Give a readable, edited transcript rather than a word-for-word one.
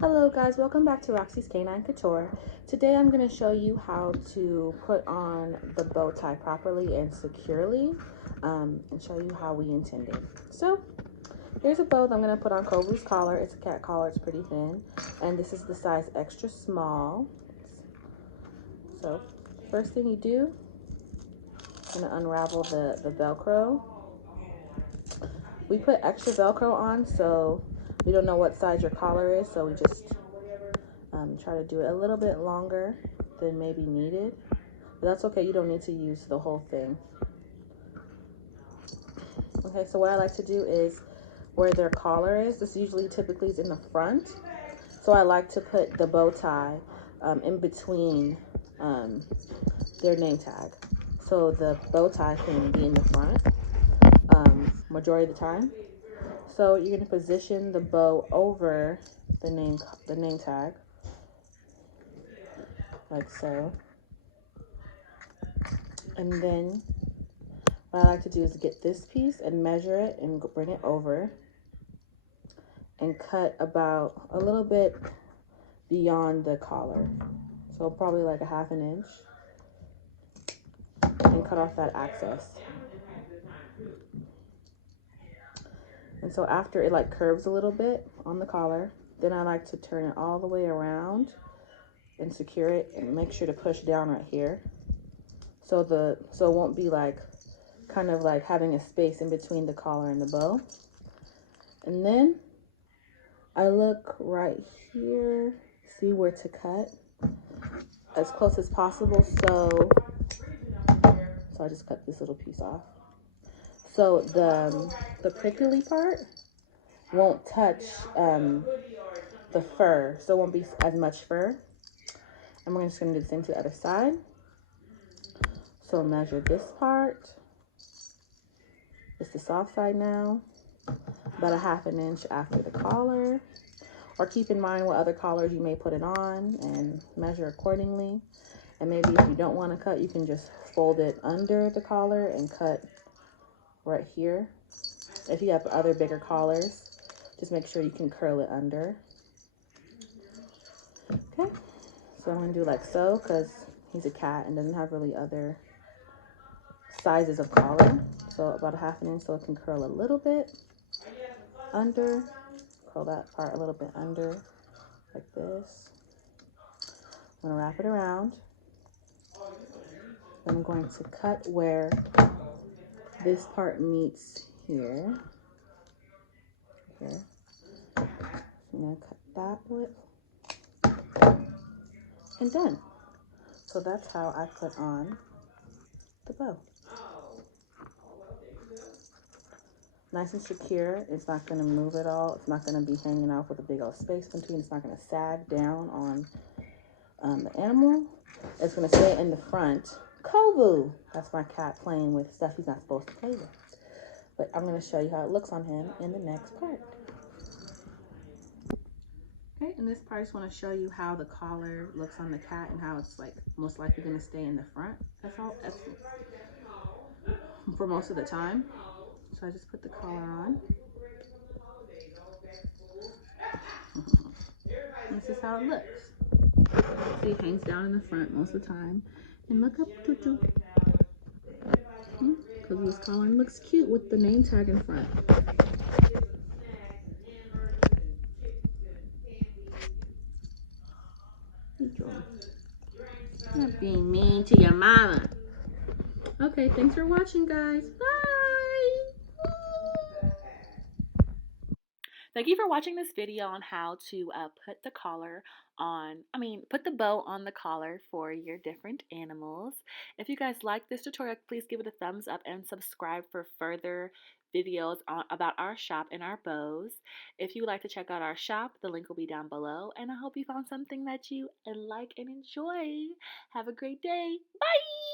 Hello guys, welcome back to Roxy's Canine Couture. Today I'm going to show you how to put on the bow tie properly and securely and show you how we intended. So here's a bow that I'm going to put on Kovu's collar. It's a cat collar, it's pretty thin, and this is the size extra small. So first thing you do, I'm going to unravel the velcro. We put extra velcro on so we don't know what size your collar is, so we just try to do it a little bit longer than maybe needed, but that's okay. You don't need to use the whole thing. Okay, so what I like to do is where their collar is, this usually typically is in the front, so I like to put the bow tie in between their name tag, so the bow tie can be in the front majority of the time. So you're going to position the bow over the name tag, like so. And then what I like to do is get this piece and measure it and bring it over and cut about a little bit beyond the collar. So probably like a ½ inch, and cut off that excess. And so after it like curves a little bit on the collar, then I like to turn it all the way around and secure it and make sure to push down right here. So it won't be like kind of like having a space in between the collar and the bow. And then I look right here, see where to cut as close as possible. So I just cut this little piece off. So the prickly part won't touch the fur, so it won't be as much fur. And we're just gonna do the same to the other side. So measure this part. It's the soft side now, about a ½ inch after the collar. Or keep in mind what other collars you may put it on and measure accordingly. And maybe if you don't want to cut, you can just fold it under the collar and cut right here. If you have other bigger collars, just make sure you can curl it under. Okay, so I'm going to do like so because he's a cat and doesn't have really other sizes of collar. So about a ½ inch so it can curl a little bit under. Curl that part a little bit under like this. I'm going to wrap it around. Then I'm going to cut where this part meets here. Here. I'm going to cut that width. And done. So that's how I put on the bow. Nice and secure. It's not going to move at all. It's not going to be hanging off with a big old space between. It's not going to sag down on the animal. It's going to stay in the front. Kovu! That's my cat playing with stuff he's not supposed to play with. But I'm going to show you how it looks on him in the next part. Okay, in this part I just want to show you how the collar looks on the cat and how it's like most likely going to stay in the front. That's all. That's for most of the time. So I just put the collar on. This is how it looks. See, it hangs down in the front most of the time. And look up, Tutu. Because this collar looks cute with the name tag in front. Not being mean to your mama. Okay, thanks for watching, guys. Bye! Thank you for watching this video on how to put the bow on the collar for your different animals. If you guys like this tutorial, please give it a thumbs up and subscribe for further videos about our shop and our bows. If you would like to check out our shop, the link will be down below. And I hope you found something that you like and enjoy. Have a great day. Bye!